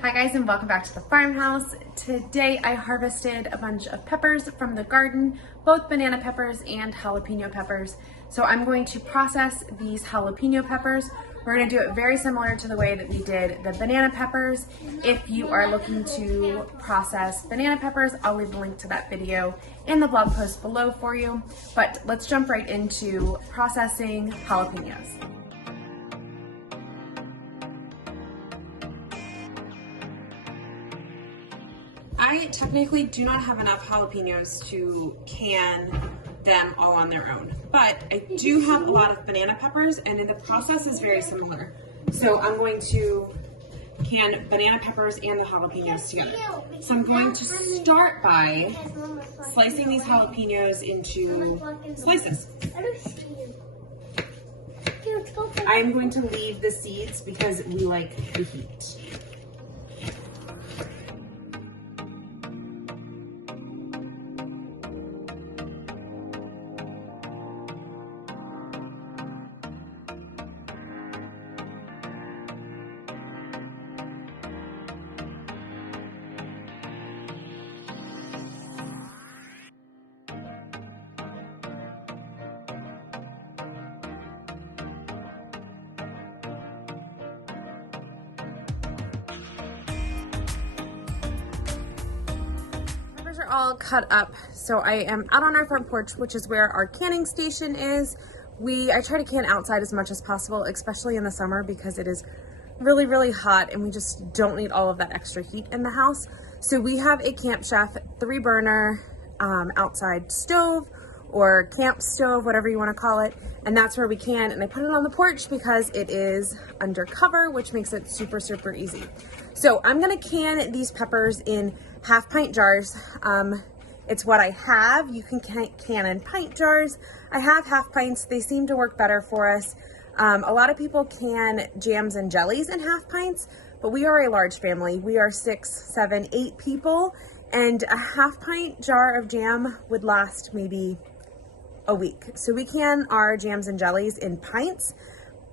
Hi guys, and welcome back to the farmhouse. Today I harvested a bunch of peppers from the garden, both banana peppers and jalapeno peppers. So I'm going to process these jalapeno peppers. We're going to do it very similar to the way that we did the banana peppers. If you are looking to process banana peppers, I'll leave the link to that video in the blog post below for you. But let's jump right into processing jalapenos. I technically do not have enough jalapenos to can them all on their own, but I do have a lot of banana peppers and the process is very similar. So I'm going to can banana peppers and the jalapenos together. So I'm going to start by slicing these jalapenos into slices. I'm going to leave the seeds because we like the heat. Are all cut up, so I am out on our front porch, which is where our canning station is. I try to can outside as much as possible, especially in the summer, because it is really hot and we just don't need all of that extra heat in the house. So we have a Camp Chef 3-burner outside stove, or camp stove, whatever you want to call it, and that's where we can. And I put it on the porch because it is undercover, which makes it super easy. So I'm gonna can these peppers in half-pint jars. It's what I have. You can can in pint jars. I have half pints. They seem to work better for us. A lot of people can jams and jellies in half pints, but we are a large family. We are 6, 7, 8 people, and a half-pint jar of jam would last maybe a week. So we can our jams and jellies in pints,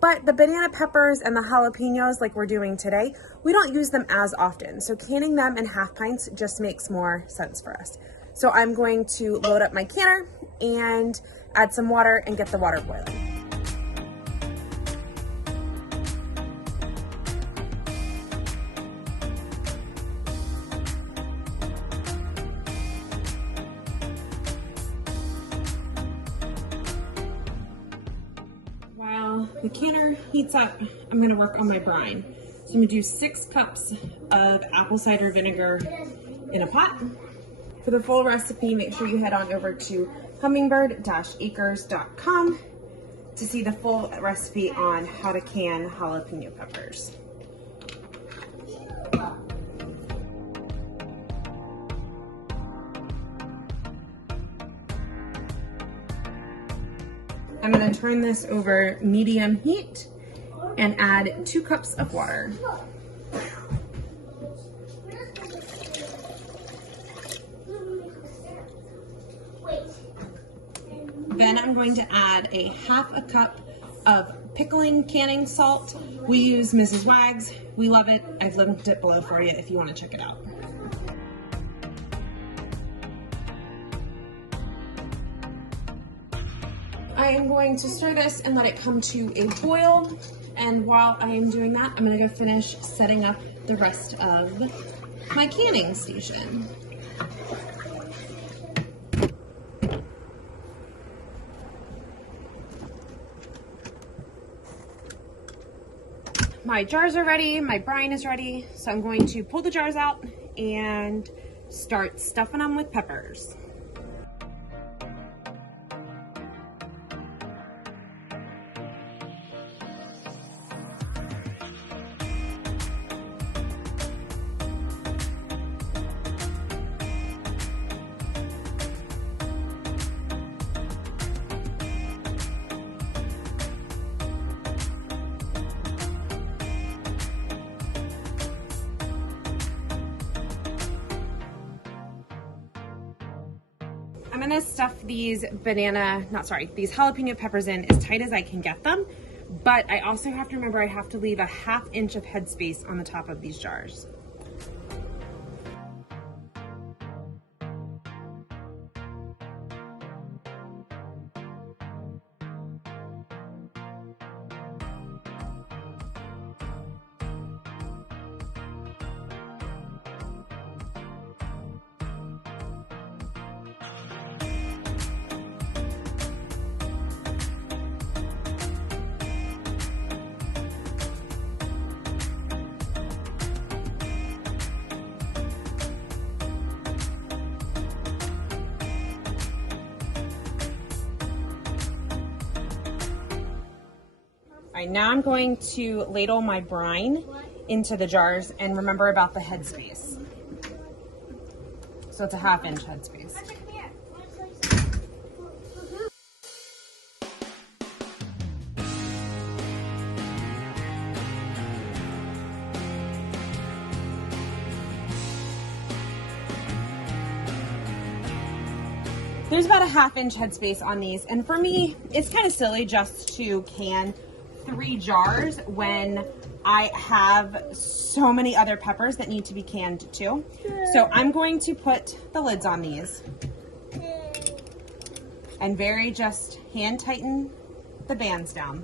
but the banana peppers and the jalapenos, like we're doing today, we don't use them as often. So canning them in half pints just makes more sense for us. So I'm going to load up my canner and add some water and get the water boiling. The canner heats up, I'm going to work on my brine. So I'm going to do 6 cups of apple cider vinegar in a pot. For the full recipe, make sure you head on over to hummingbird-acres.com to see the full recipe on how to can jalapeno peppers. I'm going to turn this over medium heat and add 2 cups of water. Then I'm going to add a half a cup of pickling canning salt. We use Mrs. Wag's. We love it. I've linked it below for you if you want to check it out. I am going to stir this and let it come to a boil, and while I am doing that, I'm going to go finish setting up the rest of my canning station. My jars are ready, my brine is ready, so I'm going to pull the jars out and start stuffing them with peppers. I'm gonna stuff these these jalapeno peppers in as tight as I can get them, but I also have to remember I have to leave a 1/2 inch of headspace on the top of these jars. All right, now I'm going to ladle my brine into the jars, and remember about the headspace. So it's a 1/2 inch headspace. There's about a 1/2 inch headspace on these, and for me, it's kind of silly just to can 3 jars when I have so many other peppers that need to be canned too. So I'm going to put the lids on these and just hand tighten the bands down.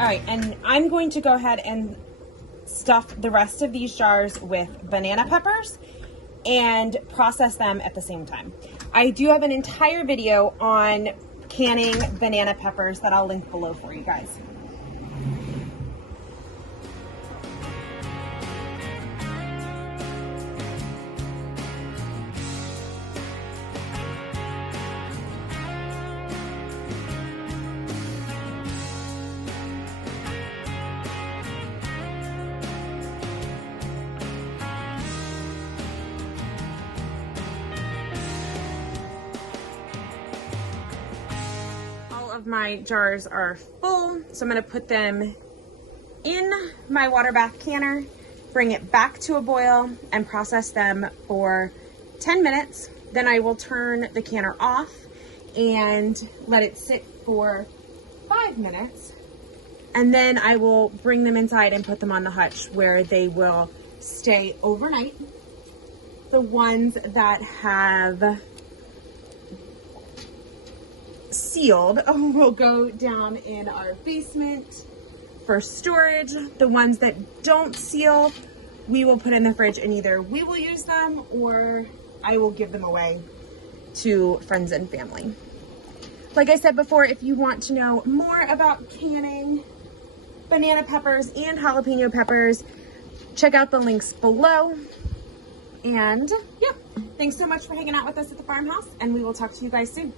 All right, and I'm going to go ahead and stuff the rest of these jars with banana peppers and process them at the same time. I do have an entire video on canning banana peppers that I'll link below for you guys. My jars are full, so I'm going to put them in my water bath canner, bring it back to a boil, and process them for 10 minutes. Then I will turn the canner off and let it sit for 5 minutes, and then I will bring them inside and put them on the hutch where they will stay overnight. The ones that have sealed will go down in our basement for storage. The ones that don't seal, we will put in the fridge, and either we will use them or I will give them away to friends and family. Like I said before, if you want to know more about canning banana peppers and jalapeno peppers, check out the links below. And yeah, thanks so much for hanging out with us at the farmhouse, and we will talk to you guys soon.